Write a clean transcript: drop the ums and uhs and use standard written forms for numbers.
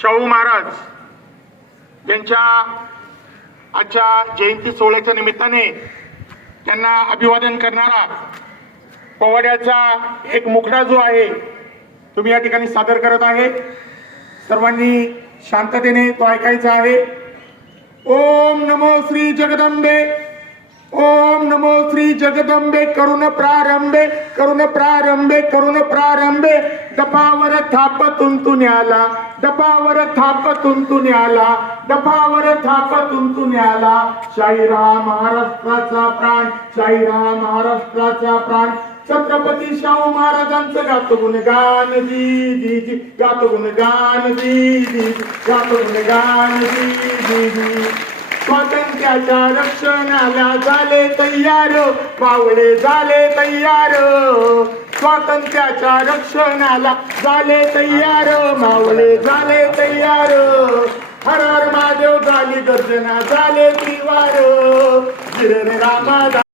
शाहू महाराज यांच्या आजच्या जयंती सोहळ्याच्या निमित्ताने त्यांना अभिवादन करणारा पोवाड्याचा एक मुखडा जो आहे तुम्ही या ठिकाणी सादर करत आहे। सर्वांनी शांततेने तो ऐकायचा आहे। ओम नमो श्री जगदंबे, ओम नमो श्री जगदंबे, करुण प्रारंभे, करुण प्रारंभे, करुण प्रारंभे, दपावर थाप तुंतुन्याला, दपावर थाप तुंतुन्याला, दपावर थाप तुंतुन्याला, शाहीराम महाराष्ट्राचा प्राण, शाहीराम महाराष्ट्राचा प्राण, छत्रपती शाहू महाराजांचं गातो गुणगान जी जी जी, गातो गुणगान जी जी जी, गातो गुणगान जी जी जी। स्वातंत्र्याच्या रक्षणाला झाले तयार, मावळे झाले तयार, स्वातंत्र्याच्या रक्षणाला झाले तयार, मावळे झाले तयार, हर हर महादेव झाली गर्जना, झाले त्रिवार, गिरण रामा